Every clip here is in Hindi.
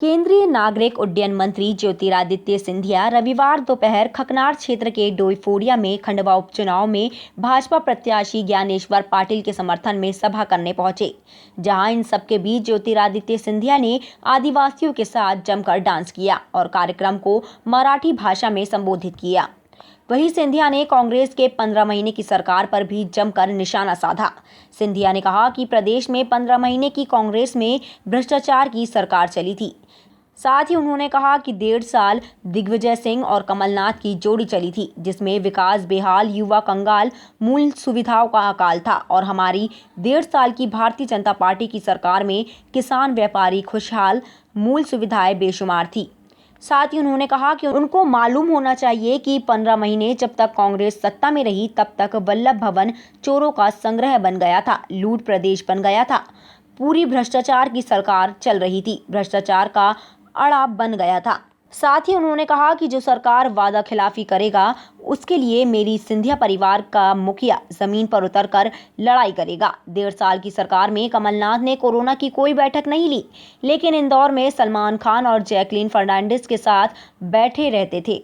केंद्रीय नागरिक उड्डयन मंत्री ज्योतिरादित्य सिंधिया रविवार दोपहर खकनार क्षेत्र के डोईफोड़िया में खंडवा उपचुनाव में भाजपा प्रत्याशी ज्ञानेश्वर पाटिल के समर्थन में सभा करने पहुंचे, जहां इन सबके बीच ज्योतिरादित्य सिंधिया ने आदिवासियों के साथ जमकर डांस किया और कार्यक्रम को मराठी भाषा में संबोधित किया। वहीं सिंधिया ने कांग्रेस के 15 महीने की सरकार पर भी जमकर निशाना साधा। सिंधिया ने कहा कि प्रदेश में 15 महीने की कांग्रेस में भ्रष्टाचार की सरकार चली थी। साथ ही उन्होंने कहा कि 1.5 साल दिग्विजय सिंह और कमलनाथ की जोड़ी चली थी, जिसमें विकास बेहाल, युवा कंगाल, मूल सुविधाओं का अकाल था और हमारी 1.5 साल की भारतीय जनता पार्टी की सरकार में किसान व्यापारी खुशहाल, मूल सुविधाएं बेशुमार थी। साथ ही उन्होंने कहा कि उनको मालूम होना चाहिए कि 15 महीने जब तक कांग्रेस सत्ता में रही तब तक वल्लभ भवन चोरों का संग्रह बन गया था, लूट प्रदेश बन गया था, पूरी भ्रष्टाचार की सरकार चल रही थी, भ्रष्टाचार का अड़ा बन गया था। साथ ही उन्होंने कहा कि जो सरकार वादा खिलाफी करेगा उसके लिए मेरी सिंधिया परिवार का मुखिया जमीन पर उतरकर लड़ाई करेगा। 1.5 साल की सरकार में कमलनाथ ने कोरोना की कोई बैठक नहीं ली, लेकिन इंदौर में सलमान खान और जैकलीन फर्नांडिस के साथ बैठे रहते थे।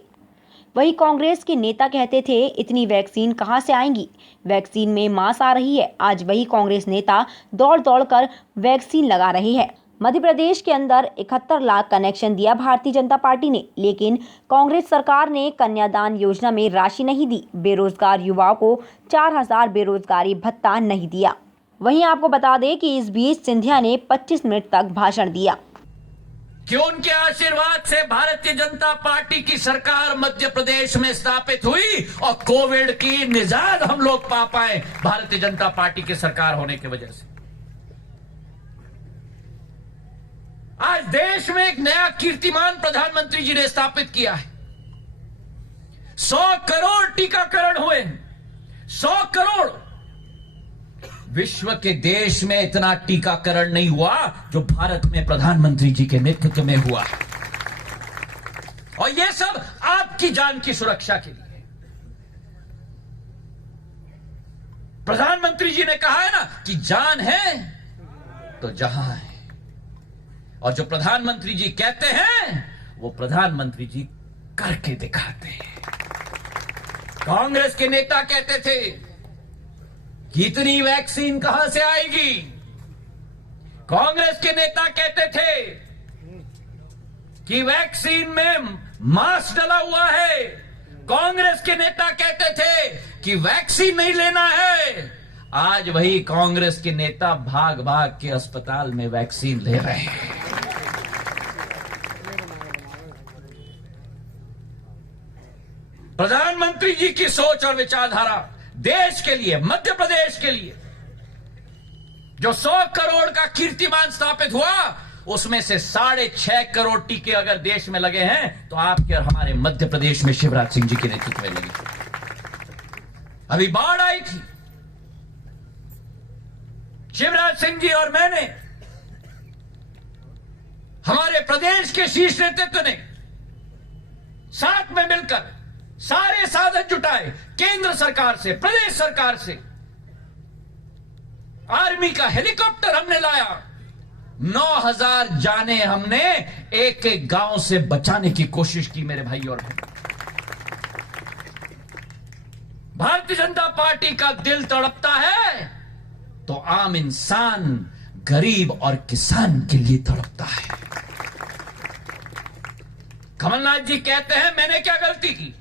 वही कांग्रेस के नेता कहते थे इतनी वैक्सीन कहां से आएंगी, वैक्सीन में मांस आ रही है। आज वही कांग्रेस नेता दौड़ दौड़ कर वैक्सीन लगा रहे हैं। मध्य प्रदेश के अंदर 71 लाख कनेक्शन दिया भारतीय जनता पार्टी ने, लेकिन कांग्रेस सरकार ने कन्यादान योजना में राशि नहीं दी। बेरोजगार युवाओं को 4000 बेरोजगारी भत्ता नहीं दिया। वहीं आपको बता दें कि इस बीच सिंधिया ने 25 मिनट तक भाषण दिया कि उनके आशीर्वाद से भारतीय जनता पार्टी की सरकार मध्य प्रदेश में स्थापित हुई और कोविड की निजात हम लोग पा पाए भारतीय जनता पार्टी की सरकार होने की वजह से। आज देश में एक नया कीर्तिमान प्रधानमंत्री जी ने स्थापित किया है। 100 करोड़ टीकाकरण हुए, 100 करोड़। विश्व के देश में इतना टीकाकरण नहीं हुआ जो भारत में प्रधानमंत्री जी के नेतृत्व में हुआ। और यह सब आपकी जान की सुरक्षा के लिए। प्रधानमंत्री जी ने कहा है ना कि जान है तो जहां है, और जो प्रधानमंत्री जी कहते हैं वो प्रधानमंत्री जी करके दिखाते हैं। कांग्रेस के नेता कहते थे कि इतनी वैक्सीन कहां से आएगी। कांग्रेस के नेता कहते थे कि वैक्सीन में मांस डला हुआ है। कांग्रेस के नेता कहते थे कि वैक्सीन नहीं लेना है। आज वही कांग्रेस के नेता भाग भाग के अस्पताल में वैक्सीन ले रहे हैं। प्रधानमंत्री जी की सोच और विचारधारा देश के लिए, मध्य प्रदेश के लिए जो 100 करोड़ का कीर्तिमान स्थापित हुआ, उसमें से 6.5 करोड़ टीके अगर देश में लगे हैं तो आपके और हमारे मध्य प्रदेश में शिवराज सिंह जी के नेतृत्व में लगे। अभी बाढ़ आई थी, शिवराज सिंह जी और मैंने, हमारे प्रदेश के शीर्ष नेतृत्व ने साथ में मिलकर सारे साधन जुटाए, केंद्र सरकार से, प्रदेश सरकार से। आर्मी का हेलीकॉप्टर हमने लाया, 9000 जाने हमने एक एक गांव से बचाने की कोशिश की। मेरे भाई और बहन, भारतीय जनता पार्टी का दिल तड़पता है तो आम इंसान, गरीब और किसान के लिए तड़पता है। कमलनाथ जी कहते हैं मैंने क्या गलती की।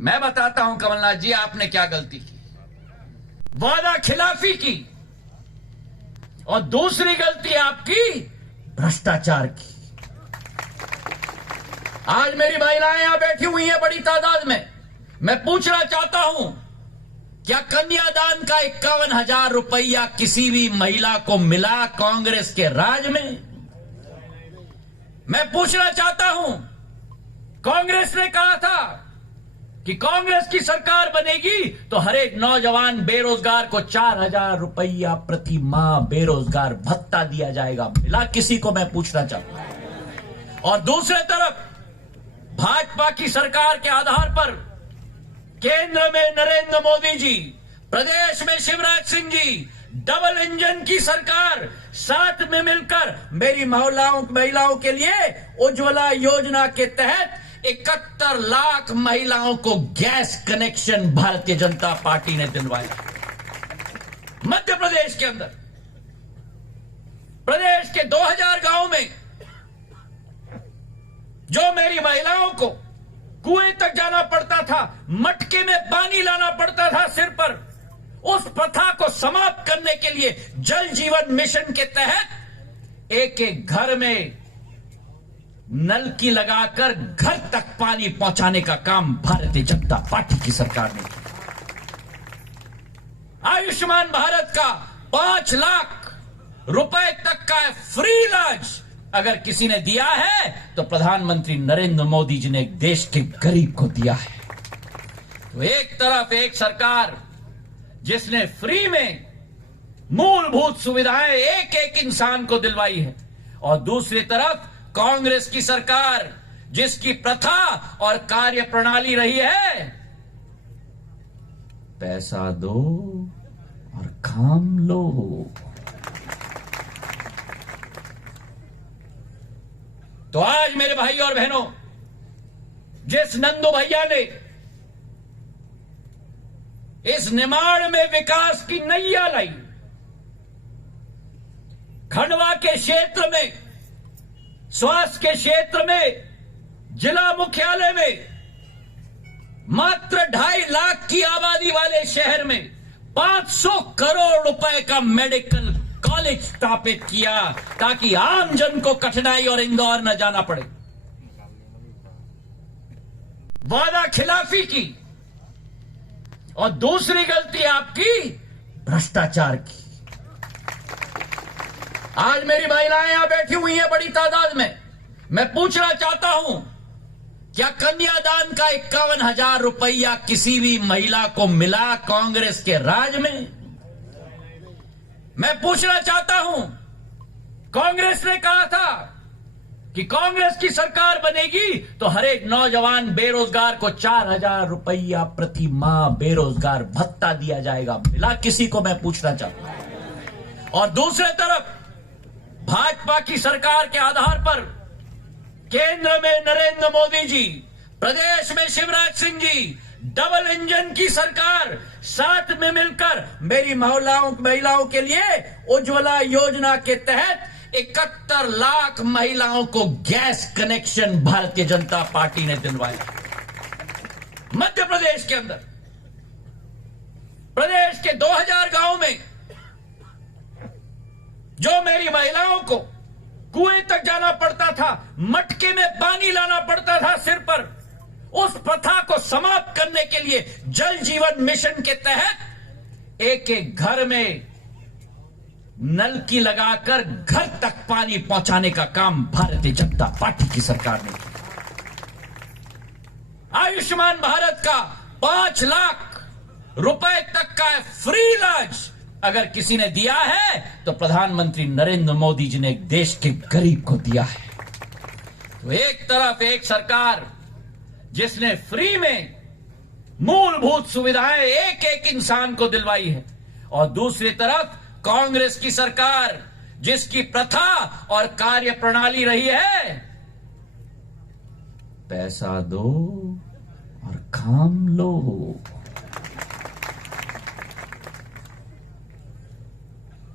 मैं बताता हूं कमलनाथ जी आपने क्या गलती की। वादा खिलाफी की, और दूसरी गलती आपकी भ्रष्टाचार की। आज मेरी महिलाएं यहां बैठी हुई हैं बड़ी तादाद में। मैं पूछना चाहता हूं, क्या कन्यादान का 51,000 रुपया किसी भी महिला को मिला कांग्रेस के राज में? मैं पूछना चाहता हूं, कांग्रेस ने कहा था कि कांग्रेस की सरकार बनेगी तो हर एक नौजवान बेरोजगार को 4000 रुपया प्रति माह बेरोजगार भत्ता दिया जाएगा। मिला किसी को? मैं पूछना चाहता हूं। और दूसरे तरफ भाजपा की सरकार के आधार पर केंद्र में नरेंद्र मोदी जी, प्रदेश में शिवराज सिंह जी, डबल इंजन की सरकार, साथ में मिलकर मेरी महिलाओं के लिए उज्ज्वला योजना के तहत 71 लाख महिलाओं को gas connection Bharatiya Janata party ने दिलवाया। मध्य प्रदेश के अंदर प्रदेश के 2000 गांव में जो मेरी महिलाओं को कुएं तक जाना पड़ता था, मटके में पानी लाना पड़ता था सिर पर, उस प्रथा को समाप्त करने के लिए जल जीवन मिशन के तहत एक एक घर में नलकी लगाकर घर तक पानी पहुंचाने का काम भारतीय जनता पार्टी की सरकार ने किया। आयुष्मान भारत का 5 लाख रुपए तक का फ्री इलाज अगर किसी ने दिया है तो प्रधानमंत्री नरेंद्र मोदी जी ने देश के गरीब को दिया है। तो एक तरफ एक सरकार जिसने फ्री में मूलभूत सुविधाएं एक एक इंसान को दिलवाई है, और दूसरी तरफ कांग्रेस की सरकार जिसकी प्रथा और कार्य प्रणाली रही है पैसा दो और काम लो। तो आज मेरे भाई और बहनों, जिस नंदू भैया ने इस निमाड़ में विकास की नैया लाई, खंडवा के क्षेत्र में, स्वास्थ्य के क्षेत्र में, जिला मुख्यालय में मात्र 2.5 लाख की आबादी वाले शहर में 500 करोड़ रुपए का मेडिकल कॉलेज स्थापित किया ताकि आम जन को कठिनाई और इंदौर न जाना पड़े। वादा खिलाफी की, और दूसरी गलती आपकी भ्रष्टाचार की। आज मेरी महिलाएं यहां बैठी हुई हैं बड़ी तादाद में। मैं पूछना चाहता हूं, क्या कन्यादान का 51,000 रुपया किसी भी महिला को मिला कांग्रेस के राज में? मैं पूछना चाहता हूं, कांग्रेस ने कहा था कि कांग्रेस की सरकार बनेगी तो हर एक नौजवान बेरोजगार को 4,000 रुपया प्रति माह बेरोजगार भत्ता दिया जाएगा। मिला किसी को? मैं पूछना चाहता हूं। और दूसरे तरफ भाजपा की सरकार के आधार पर केंद्र में नरेंद्र मोदी जी, प्रदेश में शिवराज सिंह जी, डबल इंजन की सरकार साथ में मिलकर मेरी महिलाओं के लिए उज्ज्वला योजना के तहत 71 लाख महिलाओं को gas connection Bharatiya Janata party ने दिलवाया। मध्य प्रदेश के अंदर प्रदेश के 2000 गांव में जो मेरी महिलाओं को कुएं तक जाना पड़ता था, मटके में पानी लाना पड़ता था सिर पर, उस प्रथा को समाप्त करने के लिए जल जीवन मिशन के तहत एक एक घर में नलकी लगाकर घर तक पानी पहुंचाने का काम भारतीय जनता पार्टी की सरकार ने किया। आयुष्मान भारत का 5 लाख रुपए तक का फ्री इलाज अगर किसी ने दिया है तो प्रधानमंत्री नरेंद्र मोदी जी ने देश के गरीब को दिया है। तो एक तरफ एक सरकार जिसने फ्री में मूलभूत सुविधाएं एक एक इंसान को दिलवाई है, और दूसरी तरफ कांग्रेस की सरकार जिसकी प्रथा और कार्य प्रणाली रही है पैसा दो और काम लो।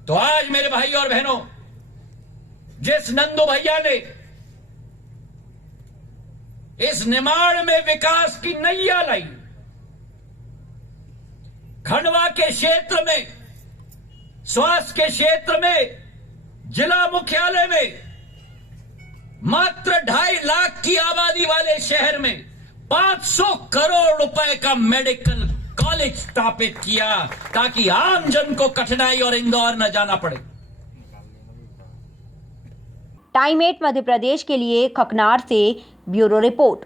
तो आज मेरे भाई और बहनों, जिस नंदू भैया ने इस निमाड़ में विकास की नैया लाई, खंडवा के क्षेत्र में, स्वास्थ्य के क्षेत्र में, जिला मुख्यालय में मात्र 2.5 लाख की आबादी वाले शहर में 500 करोड़ रुपए का मेडिकल कॉलेज स्थापित किया ताकि आम जन को कठिनाई और इंदौर न जाना पड़े। टाइम 8 मध्य प्रदेश के लिए खकनार से ब्यूरो रिपोर्ट।